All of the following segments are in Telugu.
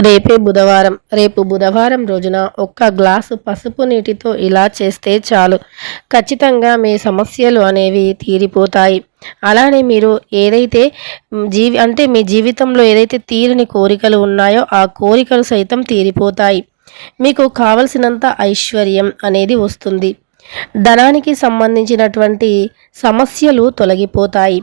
రేపే బుధవారం. రేపు బుధవారం రోజున ఒక్క గ్లాసు పసుపు నీటితో ఇలా చేస్తే చాలు. ఖచ్చితంగా మీ సమస్యలు అనేవి తీరిపోతాయి. అలానే మీరు ఏదైతే జీవి అంటే మీ జీవితంలో ఏదైతే తీరని కోరికలు ఉన్నాయో ఆ కోరికలు సైతం తీరిపోతాయి. మీకు కావలసినంత ఐశ్వర్యం అనేది వస్తుంది. ధనానికి సంబంధించినటువంటి సమస్యలు తొలగిపోతాయి.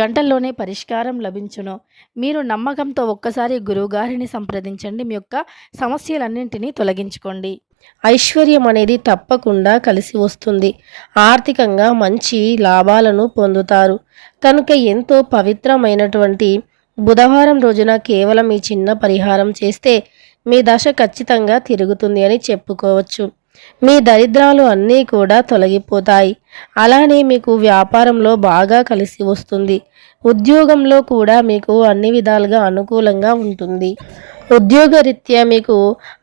గంటల్లోనే పరిష్కారం లభించును. మీరు నమ్మకంతో ఒక్కసారి గురువుగారిని సంప్రదించండి. మీ యొక్క సమస్యలన్నింటినీ తొలగించుకోండి. ఐశ్వర్యం అనేది తప్పకుండా కలిసి వస్తుంది. ఆర్థికంగా మంచి లాభాలను పొందుతారు. కనుక ఎంతో పవిత్రమైనటువంటి బుధవారం రోజున కేవలం ఈ చిన్న పరిహారం చేస్తే మీ దశ ఖచ్చితంగా తిరుగుతుంది అని చెప్పుకోవచ్చు. మీ దరిద్రాలు అన్నీ కూడా తొలగిపోతాయి. అలానే మీకు వ్యాపారంలో బాగా కలిసి వస్తుంది. ఉద్యోగంలో కూడా మీకు అన్ని విధాలుగా అనుకూలంగా ఉంటుంది. ఉద్యోగరీత్యా మీకు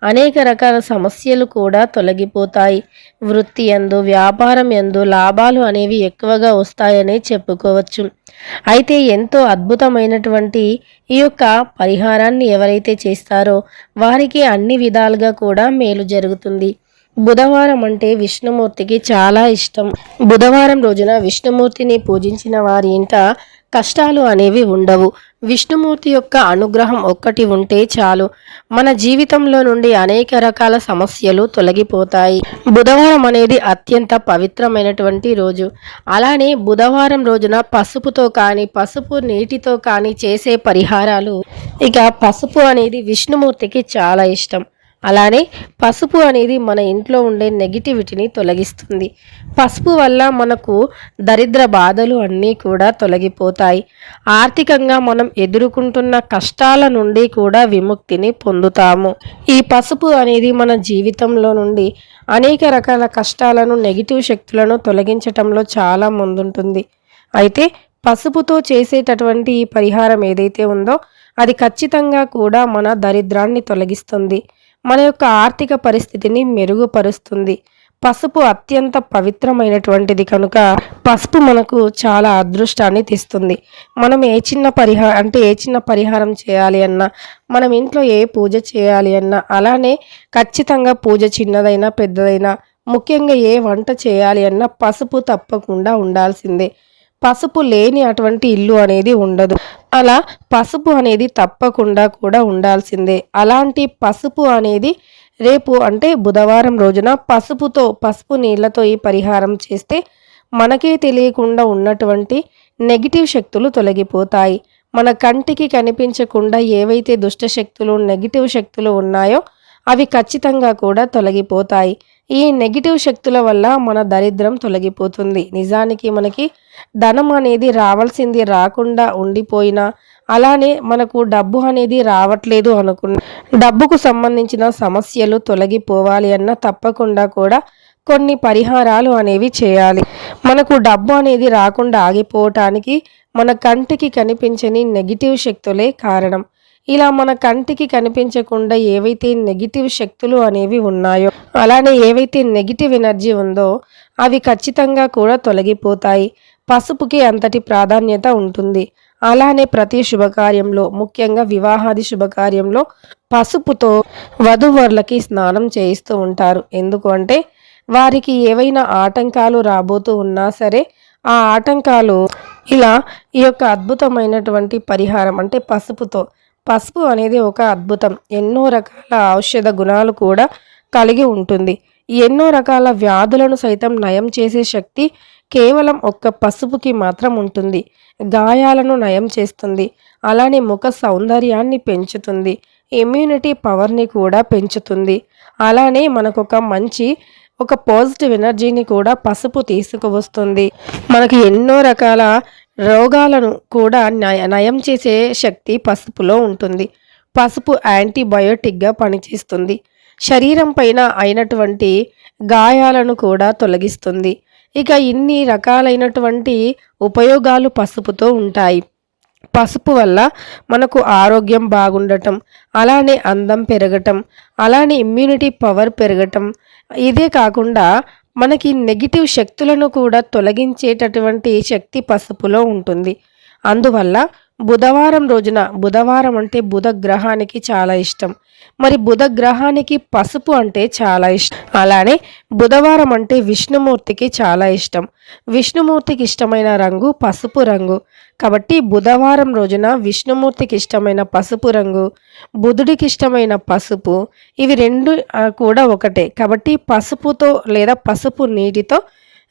అనేక రకాల సమస్యలు కూడా తొలగిపోతాయి. వృత్తి ఎందు వ్యాపారం ఎందు లాభాలు అనేవి ఎక్కువగా వస్తాయని చెప్పుకోవచ్చు. అయితే ఎంతో అద్భుతమైనటువంటి ఈ యొక్క పరిహారాన్ని ఎవరైతే చేస్తారో వారికి అన్ని విధాలుగా కూడా మేలు జరుగుతుంది. బుధవారం అంటే విష్ణుమూర్తికి చాలా ఇష్టం. బుధవారం రోజున విష్ణుమూర్తిని పూజించిన వారి ఇంట కష్టాలు అనేవి ఉండవు. విష్ణుమూర్తి యొక్క అనుగ్రహం ఒక్కటి ఉంటే చాలు. మన జీవితంలో నుండి అనేక రకాల సమస్యలు తొలగిపోతాయి. బుధవారం అనేది అత్యంత పవిత్రమైనటువంటి రోజు. అలానే బుధవారం రోజున పసుపుతో కానీ పసుపు నీటితో కానీ చేసే పరిహారాలు. ఇక పసుపు అనేది విష్ణుమూర్తికి చాలా ఇష్టం. అలానే పసుపు అనేది మన ఇంట్లో ఉండే నెగిటివిటీని తొలగిస్తుంది. పసుపు వల్ల మనకు దరిద్ర బాధలు అన్నీ కూడా తొలగిపోతాయి. ఆర్థికంగా మనం ఎదుర్కొంటున్న కష్టాల నుండి కూడా విముక్తిని పొందుతాము. ఈ పసుపు అనేది మన జీవితంలో నుండి అనేక రకాల కష్టాలను నెగిటివ్ శక్తులను తొలగించటంలో చాలా ముందుంటుంది. అయితే పసుపుతో చేసేటటువంటి ఈ పరిహారం ఏదైతే ఉందో అది ఖచ్చితంగా కూడా మన దరిద్రాన్ని తొలగిస్తుంది. మన యొక్క ఆర్థిక పరిస్థితిని మెరుగుపరుస్తుంది. పసుపు అత్యంత పవిత్రమైనటువంటిది కనుక పసుపు మనకు చాలా అదృష్టాన్ని తెస్తుంది. మనం ఏ చిన్న పరిహారం అంటే ఏ చిన్న పరిహారం చేయాలి అన్నా మనం ఇంట్లో ఏ పూజ చేయాలి అన్నా అలానే ఖచ్చితంగా పూజ చిన్నదైనా పెద్దదైనా ముఖ్యంగా ఏ వంట చేయాలి అన్నా పసుపు తప్పకుండా ఉండాల్సిందే. పసుపు లేని అటువంటి ఇల్లు అనేది ఉండదు. అలా పసుపు అనేది తప్పకుండా కూడా ఉండాల్సిందే. అలాంటి పసుపు అనేది రేపు అంటే బుధవారం రోజున పసుపుతో పసుపు నీళ్ళతో ఈ పరిహారం చేస్తే మనకే తెలియకుండా ఉన్నటువంటి నెగిటివ్ శక్తులు తొలగిపోతాయి. మన కంటికి కనిపించకుండా ఏవైతే దుష్ట శక్తులు నెగిటివ్ శక్తులు ఉన్నాయో అవి ఖచ్చితంగా కూడా తొలగిపోతాయి. ఈ నెగిటివ్ శక్తుల వల్ల మన దరిద్రం తొలగిపోతుంది. నిజానికి మనకి ధనం అనేది రావాల్సింది రాకుండా ఉండిపోయినా అలానే మనకు డబ్బు అనేది రావట్లేదు అనుకున్న డబ్బుకు సంబంధించిన సమస్యలు తొలగిపోవాలి అన్న తప్పకుండా కూడా కొన్ని పరిహారాలు అనేవి చేయాలి. మనకు డబ్బు అనేది రాకుండా ఆగిపోవటానికి మన కంటికి కనిపించని నెగిటివ్ శక్తులే కారణం. ఇలా మన కంటికి కనిపించకుండా ఏవైతే నెగిటివ్ శక్తులు అనేవి ఉన్నాయో అలానే ఏవైతే నెగిటివ్ ఎనర్జీ ఉందో అవి ఖచ్చితంగా కూడా తొలగిపోతాయి. పసుపుకి అంతటి ప్రాధాన్యత ఉంటుంది. అలానే ప్రతి శుభకార్యంలో ముఖ్యంగా వివాహాది శుభకార్యంలో పసుపుతో వధువరులకి స్నానం చేయిస్తూ ఉంటారు. ఎందుకు అంటే వారికి ఏవైనా ఆటంకాలు రాబోతూ ఉన్నా సరే ఆ ఆటంకాలు ఇలా ఈ యొక్క అద్భుతమైనటువంటి పరిహారం అంటే పసుపుతో పసుపు అనేది ఒక అద్భుతం. ఎన్నో రకాల ఔషధ గుణాలు కూడా కలిగి ఉంటుంది. ఎన్నో రకాల వ్యాధులను సైతం నయం చేసే శక్తి కేవలం ఒక్క పసుపుకి మాత్రం ఉంటుంది. గాయాలను నయం చేస్తుంది. అలానే ముఖ సౌందర్యాన్ని పెంచుతుంది. ఇమ్యూనిటీ పవర్ని కూడా పెంచుతుంది. అలానే మనకు ఒక మంచి ఒక పాజిటివ్ ఎనర్జీని కూడా పసుపు తీసుకువస్తుంది. మనకి ఎన్నో రకాల రోగాలను కూడా నయం చేసే శక్తి పసుపులో ఉంటుంది. పసుపు యాంటీబయోటిక్గా పనిచేస్తుంది. శరీరం పైన అయినటువంటి గాయాలను కూడా తొలగిస్తుంది. ఇక ఇన్ని రకాలైనటువంటి ఉపయోగాలు పసుపుతో ఉంటాయి. పసుపు వల్ల మనకు ఆరోగ్యం బాగుండటం అలానే అందం పెరగటం అలానే ఇమ్యూనిటీ పవర్ పెరగటం ఇదే కాకుండా మనకి నెగిటివ్ శక్తులను కూడా తొలగించేటటువంటి శక్తి పసుపులో ఉంటుంది. అందువల్ల బుధవారం రోజున బుధవారం అంటే బుధ గ్రహానికి చాలా ఇష్టం. మరి బుధ గ్రహానికి పసుపు అంటే చాలా ఇష్టం. అలానే బుధవారం అంటే విష్ణుమూర్తికి చాలా ఇష్టం. విష్ణుమూర్తికి ఇష్టమైన రంగు పసుపు రంగు. కాబట్టి బుధవారం రోజున విష్ణుమూర్తికి ఇష్టమైన పసుపు రంగు బుధుడికి ఇష్టమైన పసుపు ఇవి రెండు కూడా ఒకటే. కాబట్టి పసుపుతో లేదా పసుపు నీటితో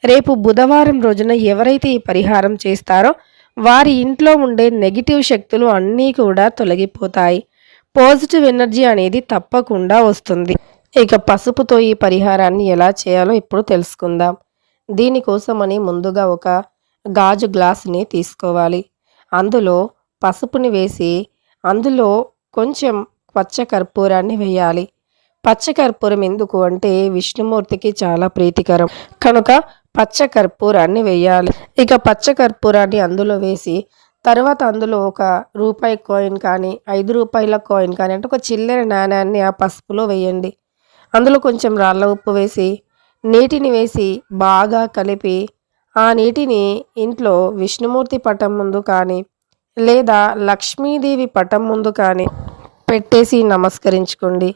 రేపు బుధవారం రోజున ఎవరైతే ఈ పరిహారం చేస్తారో వారి ఇంట్లో ఉండే నెగిటివ్ శక్తులు అన్నీ కూడా తొలగిపోతాయి. పాజిటివ్ ఎనర్జీ అనేది తప్పకుండా వస్తుంది. ఇక పసుపుతో ఈ పరిహారాన్ని ఎలా చేయాలో ఇప్పుడు తెలుసుకుందాం. దీనికోసమని ముందుగా ఒక గాజు గ్లాసుని తీసుకోవాలి. అందులో పసుపుని వేసి అందులో కొంచెం పచ్చ కర్పూరాన్ని వేయాలి. పచ్చకర్పూరం ఎందుకు అంటే విష్ణుమూర్తికి చాలా ప్రీతికరం. కనుక పచ్చకర్పూరాన్ని వేయాలి ఇక పచ్చకర్పూరాన్ని అందులో వేసి తర్వాత అందులో ఒక రూపాయి కాయిన్ కానీ ఐదు రూపాయల కాయిన్ కానీ అంటే ఒక చిల్లర నాణ్యాన్ని ఆ పసుపులో వేయండి. అందులో కొంచెం రాళ్ళ ఉప్పు వేసి నీటిని వేసి బాగా కలిపి ఆ నీటిని ఇంట్లో విష్ణుమూర్తి పటం ముందు కానీ లేదా లక్ష్మీదేవి పటం ముందు కానీ పెట్టేసి నమస్కరించుకోండి.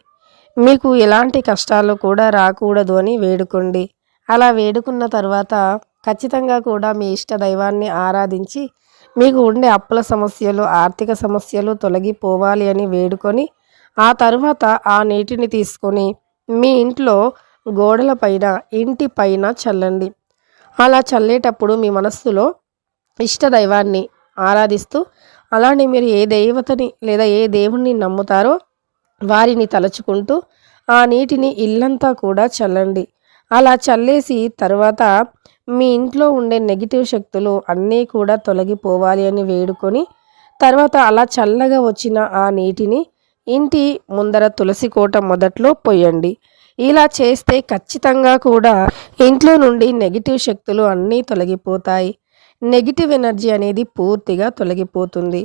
మీకు ఎలాంటి కష్టాలు కూడా రాకూడదు అని వేడుకోండి. అలా వేడుకున్న తర్వాత ఖచ్చితంగా కూడా మీ ఇష్ట దైవాన్ని ఆరాధించి మీకు ఉండే అప్పుల సమస్యలు ఆర్థిక సమస్యలు తొలగిపోవాలి అని వేడుకొని ఆ తర్వాత ఆ నీటిని తీసుకొని మీ ఇంట్లో గోడల పైన ఇంటి పైన చల్లండి. అలా చల్లేటప్పుడు మీ మనస్సులో ఇష్ట దైవాన్ని ఆరాధిస్తూ అలానే మీరు ఏ దేవతని లేదా ఏ దేవుణ్ణి నమ్ముతారో వారిని తలుచుకుంటూ ఆ నీటిని ఇల్లంతా కూడా చల్లండి. అలా చల్లేసి తర్వాత మీ ఇంట్లో ఉండే నెగిటివ్ శక్తులు అన్నీ కూడా తొలగిపోవాలి అని వేడుకొని తర్వాత అలా చల్లగా వచ్చిన ఆ నీటిని ఇంటి ముందర తులసి కోట మొదట్లో పోయండి ఇలా చేస్తే ఖచ్చితంగా కూడా ఇంట్లో నుండి నెగిటివ్ శక్తులు అన్నీ తొలగిపోతాయి. నెగిటివ్ ఎనర్జీ అనేది పూర్తిగా తొలగిపోతుంది.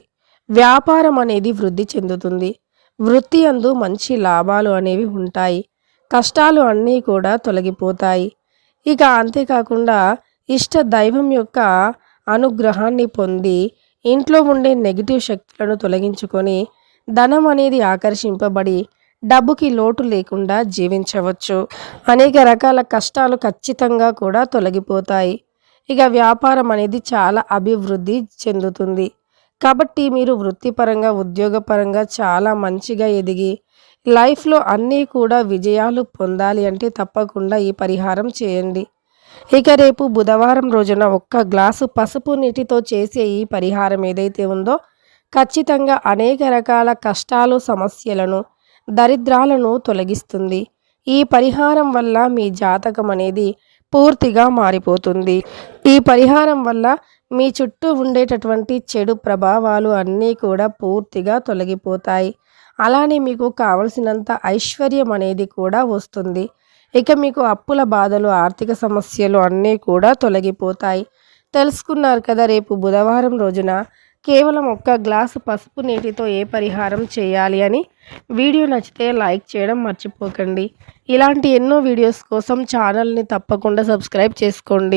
వ్యాపారం అనేది వృద్ధి చెందుతుంది. వృత్తి అందు మంచి లాభాలు అనేవి ఉంటాయి. కష్టాలు అన్నీ కూడా తొలగిపోతాయి. ఇక అంతేకాకుండా ఇష్ట దైవం యొక్క అనుగ్రహాన్ని పొంది ఇంట్లో ఉండే నెగిటివ్ శక్తులను తొలగించుకొని ధనం అనేది ఆకర్షింపబడి డబ్బుకి లోటు లేకుండా జీవించవచ్చు. అనేక రకాల కష్టాలు ఖచ్చితంగా కూడా తొలగిపోతాయి. ఇక వ్యాపారం అనేది చాలా అభివృద్ధి చెందుతుంది. కాబట్టి మీరు వృత్తిపరంగా ఉద్యోగపరంగా చాలా మంచిగా ఎదిగి లైఫ్లో అన్నీ కూడా విజయాలు పొందాలి అంటే తప్పకుండా ఈ పరిహారం చేయండి. ఇక రేపు బుధవారం రోజున ఒక్క గ్లాసు పసుపు నీటితో చేసే ఈ పరిహారం ఏదైతే ఉందో ఖచ్చితంగా అనేక రకాల కష్టాలు సమస్యలను దరిద్రాలను తొలగిస్తుంది. ఈ పరిహారం వల్ల మీ జాతకం అనేది పూర్తిగా మారిపోతుంది. ఈ పరిహారం వల్ల మీ చుట్టూ ఉండేటటువంటి చెడు ప్రభావాలు అన్నీ కూడా పూర్తిగా తొలగిపోతాయి. అలానే మీకు కావలసినంత ఐశ్వర్యం అనేది కూడా వస్తుంది. ఇక మీకు అప్పుల బాధలు ఆర్థిక సమస్యలు అన్నీ కూడా తొలగిపోతాయి. తెలుసుకున్నారు కదా రేపు బుధవారం రోజున కేవలం ఒక్క గ్లాసు పసుపు నీటితో ఏ పరిహారం చేయాలి అని వీడియో నచ్చితే లైక్ చేయడం మర్చిపోకండి. ఇలాంటి ఎన్నో వీడియోస్ కోసం ఛానల్ని తప్పకుండా సబ్స్క్రైబ్ చేసుకోండి.